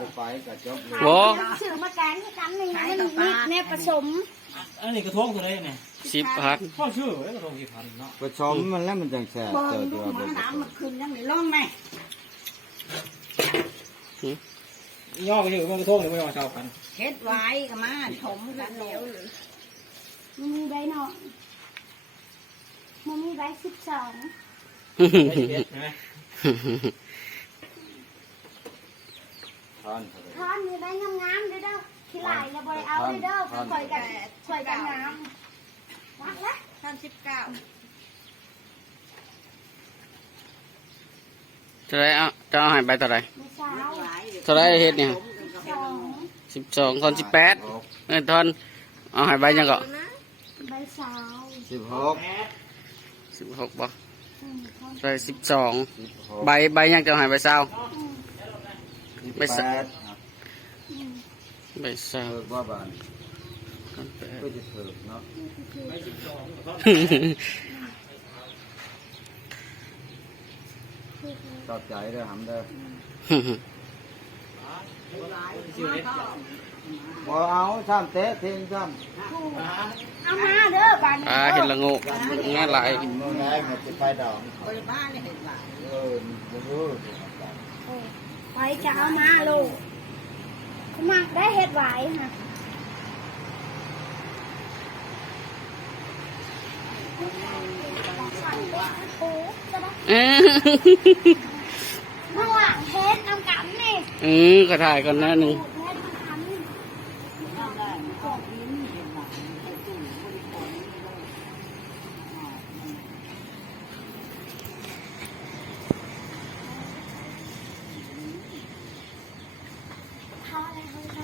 ได้ไปก็จบเลยโว้ซื้อมาแกงให้กันนี่มันมีเนี่ยผสมอันนี้กระทงตัวไหนเนี่ยสิบพันพ่อชื่อไว้กระทงกี่พันเนาะผสมมันแล้วมันจังแซ่บบ่เจอลูตัวกบ่มันน้ำมันขึ้นยังไงล่องแม่ย่อไปอยู่กระทงเลยไม่ยอมเช่ากันเฮ็ดไว้ก็มาถมกันเดียวมันมีใบหน่อยมันมีใบสิบสองไม่ได้เด็ดใช่ไหม ทอนเท่าไหร่ทอนมีใบงามๆเด้อเด้อขี้ไหลอย่าบ่อยเอาเด้อเด้อคอยกันคอยกันน้ำวัดละท่านสิบเก้าเท่าไรเอาจะเอาใหายไปเท่าไรไม่เช้าเท่าไรเฮ็ดเนี่ยสองสิบสองทอนสิบแปดเออทอนเอาใหายไปยังก็ใบเช้าสิบหกสิบหกบ่อืมทอนไปสิบสองสิบหกใบใบยังจะเอาใหายไปเศร้าอืมสิบ ไปแปสะดอืมใบเศร้าเถิกว่าบานทอนแปดก็จะเถิกเนาะไม่สิบสองตอบใจเด้อหำเด้อชื่อเด็ดบ่เอาซ้ำเตะทิ้งซ้เอามาเด้อบานอ่าเห็นละโงกงานหลายำเมื่อไงมันจะไปดอกบริบ้านเนี่ยเห็นหลายเออบ่รู้ ไปจะเอามาลูกเขามาได้เฮ็ดไหวค่ะโอ้จะได้เออเมื่อวานเฮ็ดน้ำกันนี่ อืมก็ถ่ายก่อนหนะหนึ่ง เฮ็ดน้ำกัน เขาอะไรเขาอะไร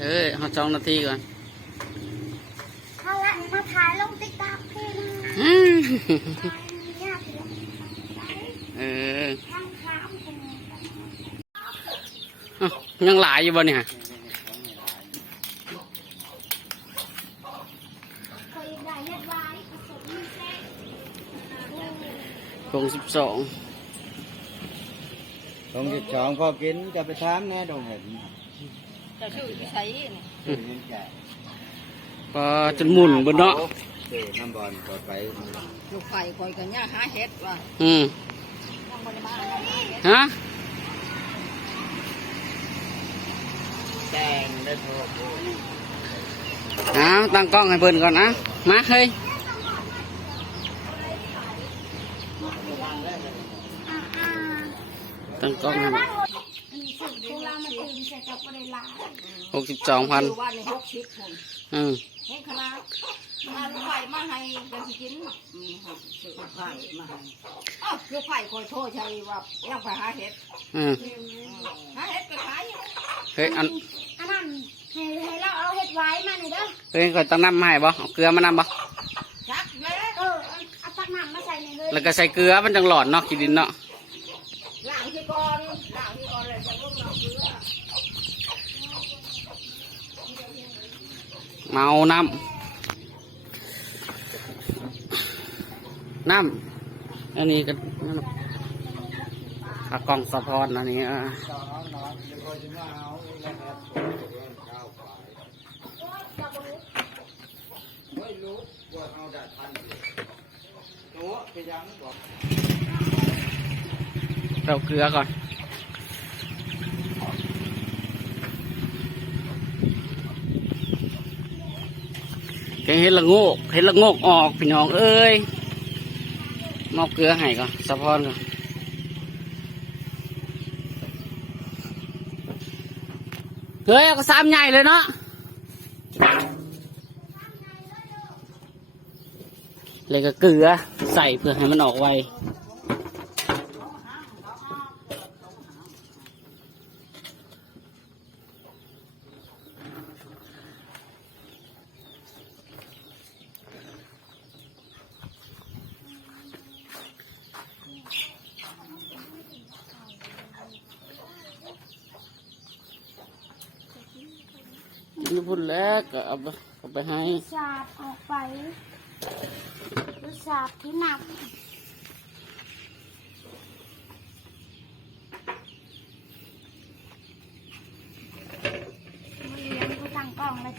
เออเอา สองนาทีก่อนเขาละมาถ่ายลงติ๊กต็อกพี่นะอืมถ่ายเนี่ยเดี๋ยวไปเออข้างข้ามเป็นเอ้ายังหลายอยู่บ่เนี่ยเคยได้เฮ็ดไว้ผสมมีแซ่คงสิบสองตรงที่สองพอกินจะไปถามแน่ดงเห็น จะชื่อที่ใช้เนี่ยซื้อเงินแก่ก็จนหมุนบนเนาะซื้อน้ำบอลก็ไปลูกไฟคอยกันเนี่ยหาเห็ดว่ะอืมทางบริบ้านเนี่ยหาเห็ดฮะแดงได้โทษเอาตั้งกล้องให้เพิ่นก่อนนะมาเฮ้ยอ่าอ่าตั้งกล้องให้ อันนี้สิ่งที่เรามาตื่นใส่กับประเด็นลาหกสิบสองพันอยู่บ้านในหกสิบคนอืมเห็นขนาดมาลูกไฟมาให้กันสิกินอืมครับซื้อลูกไฟมาให้อ้าวลูกไฟคอยโทษใช่ว่ายังไปหาเห็ดอืมหาเห็ดไปขายเฮ้ยอันอันนั้นให้ให้เราเอาเฮ็ดไว้มาหน่อยเด้อเฮ้ยก่อนตั้งน้ำมาให้บ่เอาเกลือมานำบ่จักเลยเออเอาตักน้ำมาใส่ในเลยแล้วก็ใส่เกลือมันจังหลอดเนาะกินดินเนาะ ล้างที่ก่อนล้างที่ก่อนเลยจะลงน้ำเกลือ เมาน้ำน้ำอันนี้กันน่ะขากองสะพอนอันนี้อ่าไม่รู้ว่าเอาได้ทันตัวไปยังบอกเราเกลือก่อน เห็ดละโงกเห็ดละโงกออกพี่น้องเอ้ยมอกเกลือให้ก่อนสะพอนก่อนเฮ้ยเอก็สามใหญ่เลยเนาะเลยก็เกลือใส่เพื่อให้มันออกไว นี่พูดแล้วก็เอาไปเอาไปให้สาดออกไปหรือสาดที่หนัก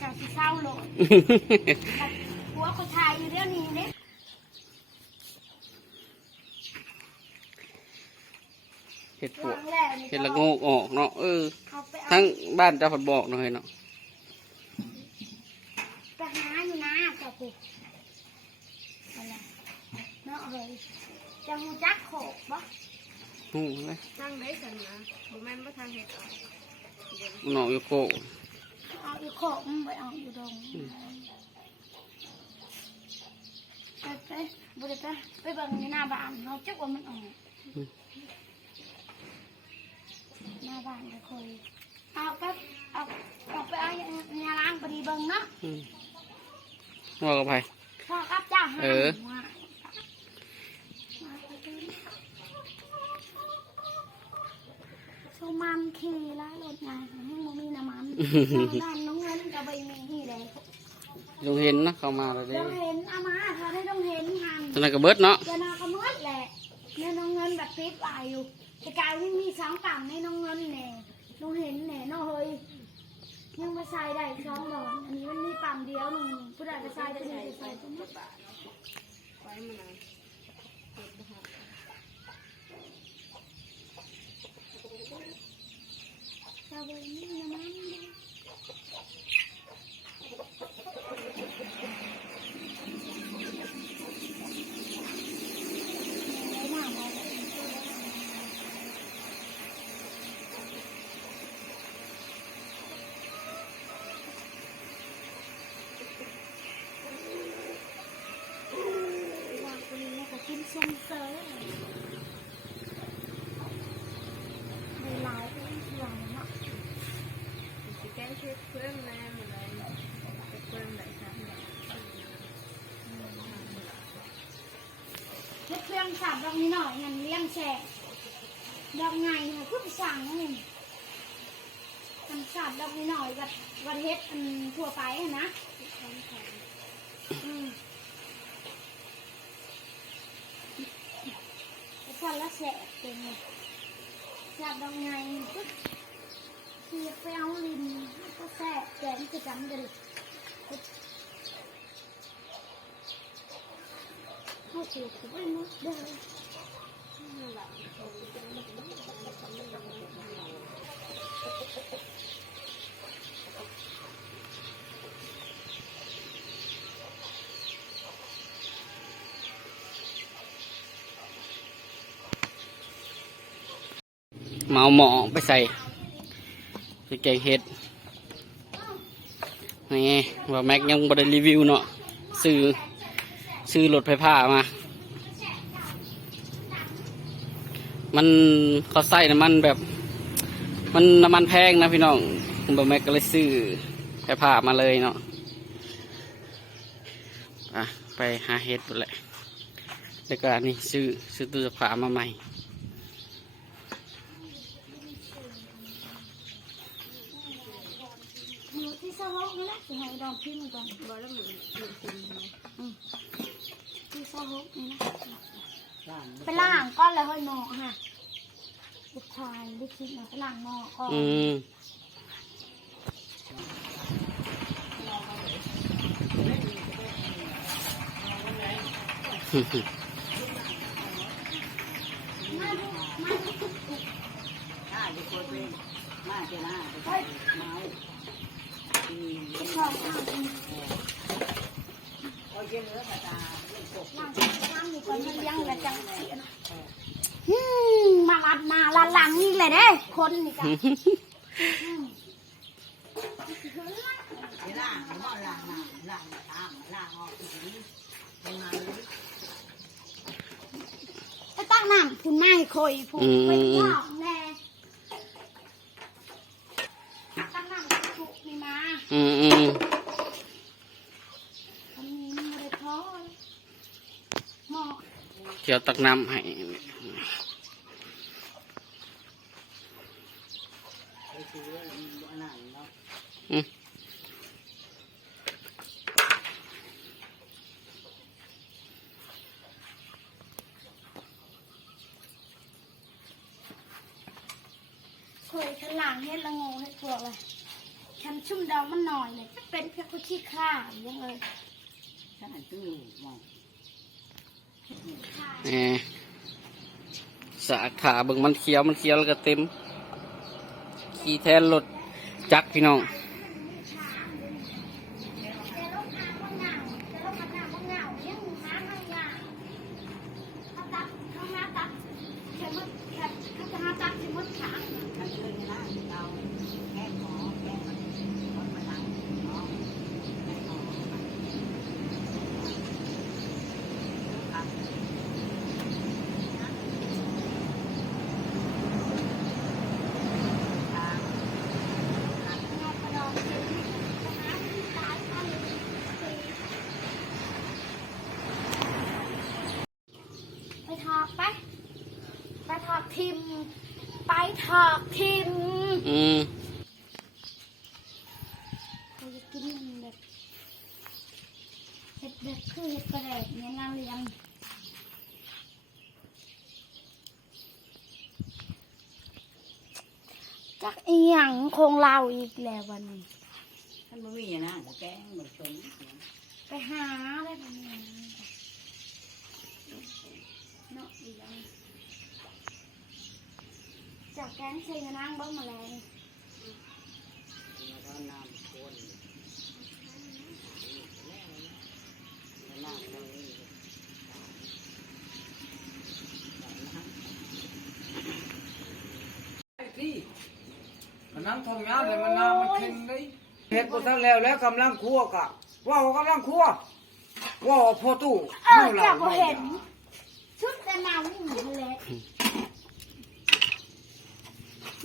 กับสิเศร้าโหลดหัวคนชายอยู่เรื่องนี้เนี่ยเห็ดปววากงแหล่นี่เห็ดละโงกออกเนาะเออ เอาไปเอาทั้งบ้านเจ้าผดบอกเนาะเฮ้ยเนาะ ไปหา อยู่นะกับกูอะไรเนาะเฮ้ยจะหูจักโขกบ่หูเลยทางได้สันนะบ่แม่นบ่ทางเฮ็ดเอามันออ งไปไปบุรีไปไปเบิ่งในหน้าบ้านเขาจักว่ามันออกหน้าบ้านก็คอยเอาก็เอาเอาไปเอาเนี่ยล้างพอดีเบิ่งเนาะอืมว่ากับไผพ่อกับเจ้าหาเออว่าชูมันขี่ไล่รถไงให้มันมีน้ำมันด้านน้องเงินกับใบมีที่ใดลงเห็นนะเข้ามาแล้วเด้ต้องเห็นอามาเขาได้ต้องเห็นหันตอนนั้นก็เบิดเนาะจะนอนก็มืดแหละเนี่ยน้องเงินแบบปิดไว้อยู่แต่กายที่มีสองฝั่งในน้องเงินแน่น้องเห็นแน่น้องเฮย ยังมาใช่ได้สองดอกอันนี้มันมีปั๊มเดียวหนึ่งผู้ใดจะใช้จะใส่ตัวนี้ไว้มันเอาจะไปนี่น้ำมันไม่น่ามาเลย วางตัวนี้แล้วก็กินส้มเซอร์ในลายก็หวานเนาะ สิแกงเช็ดเพื่อนแม่มันเลยเพื่อนได้ครับ เฮ็ดเครื่องสับดอกนี้หน่อยเงินเลี้ยงแฉกดอกไงค่ะคุณสั่งนี่ทำสับดอกนี้หน่อยกับวันเฮ็ดอันทั่วไปอะนะอืมสับละแฉกเป็นไงสับดอกไงปุ๊บเสียบไปเอาลิ้นก็แฉกแกงจะจำกันเลย เข้าสู่กับไม่มดเมาเอาหมอไปใส่ไปแกงเห็ดนี่ว่าแม็กยังบ่ได้รีวิวเนาะซื้อ ซื้อรถไฟฟ้ามา มันเขาใส่น้ำมันแบบ มันน้ำมันแพงนะพี่น้องบแม็กก็เลยซื้อไฟฟ้ามาเลยเนาะอะไปหาเห็ดหมดแหละแล้วก็อันนี่ซื้อซื้อตู้เสื้อผ้ามาใหม่มือที่สหกนี่แหละจะให้ดองพิมพ์ก่อนบ่แล้วมันอยู่กินนะ ที่สหกนี่นะไปล้างก้อนแล้วค่อยหมอค่ะลูกชายลูกคิดนะไปล้างหมอก่อนอืมมาดูมาดู ถ้าจะควรเป็นมาจะมา เฮ้ย เมา ลูกชายล้างอืม โอ้ยเจ้าเนื้อกระตาเรื่องปก ล้างน้ำนี่ก่อนมันเลี้ยงแล้วจังเสียนะอืมมาลัดมาลัดหลังนี่เลยเด้ค นี่จ้ะอืมเวลาเขาบอกล่างล่างตามล่างออกอีกทีเป็นมาเลยไปตั้งน้ำคุณนายคอยผูกไปยองแน่ตั้งน้ำผูกนี่มาอืมอืมทำนี้มันไม่ได้พอหมอเกี่ยวตักน้ำให้ ไปซื้ออันนั้นเนาะ อืม คอยขางหลังเฮ็ดละโงเฮ็ดพวกเลย ฉันชุ่มดองมั น่อยเลยเป็นเพียงคนขี้ข้ายังเลยฉันหันตู้มองแหมสาขาเบิ่งมันเคี้ยวมันเคี้ยวแล้วก็เต็ม ขี่แทนรถจักรพี่น้อง แต่ลูกหาคนเหงาแต่ลูกหาคนเหงายังหาไม่ยากเขาตักเขาหาตักแค่มดแค่เขาจะหาตักที่มดขาง ฉันเดินในร้านเราแก้หมอแก้มันคนมาหลังเนาะแก้หมอครับ ไป ถอกไปไปถอกทิม ไปถอกทิมอืมเขาจะกินมันแบบเห็ดแบบคือเห็ดกระแดกเนี่ยนางเลี้ยงจักอีหยังคงเล่าอีกแล้ววันนี้ท่านไม่มีนะหมูแกงหมูชนไปหาได้ปะเนี่ยเนาะอีกแล้วจาก แกงใส่นางเบ้างมาแล้วน้ำคนน้ำเลยที่มันนั่งทำงานเลยมันน้ำมันเค็มเลยเห็ดบนทั้งแล้วแล้วกำลังคั่วกะว่าวกำลังคั่วว่าวพอตู้เออแกก็เห็นชุดแต่มาวิ่งทะเล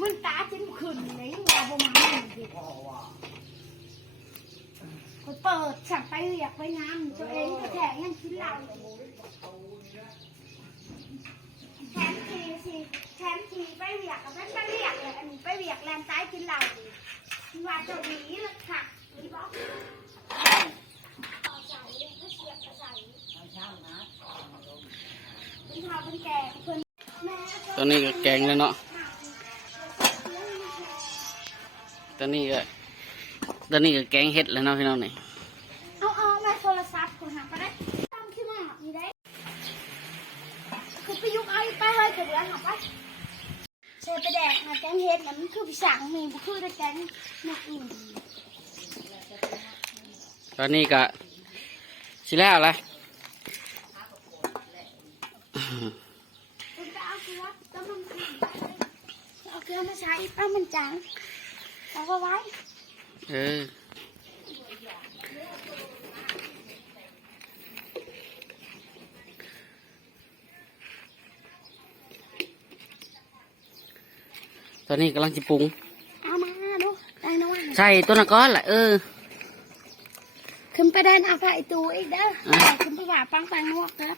มันตาจิ้มขึ้นเลยว่าบ่มาหนึ่งทีพ่อว่าก็เปิดสั่งไปเรียกไปงานตัวเองก็แถงยังคิดเราแถมทีสิแถมทีไปเรียกกับนั่นไปเรียกเลยอันนี้ไปเรียกแลนซ้ายกินเหล้าว่าจ้าหนีละค่ะที่บอกต่อใจก็เสียบกระใสเช้านะเป็นทาวเป็นแก่เพิ่นแม่ตอนนี้ก็แกงแล้วเนาะ ตอนนี้ก็ตอนนี้ก็แกงเห็ดแล้วเนาะพี่น้องนี่เอาเอาแม่โทรศัพท์กูหาไปได้ตามที่มาอีได้คือไปยุกไอ้ไปเลยจะเหลือหาไปใช่ไปแดกนะแกงเห็ดนะมันคือไปสั่งมีมันคือแต่แกงนักอื่นตอนนี้ก็สิแล้วละมันจะเอาเกลือแล้วมันเอาเกลือมาใช้ป้ามันจัง เอาไว้ไว้ เออตอนนี้กำลังจะปรุง เอามาดูได้นะว่าใส่ต้นนก้อนแหละเออ ขึ้นไปได้เอาผ้าไอตูอีกเด้ออะขึ้นไปว่าปังปังนวกเด้อ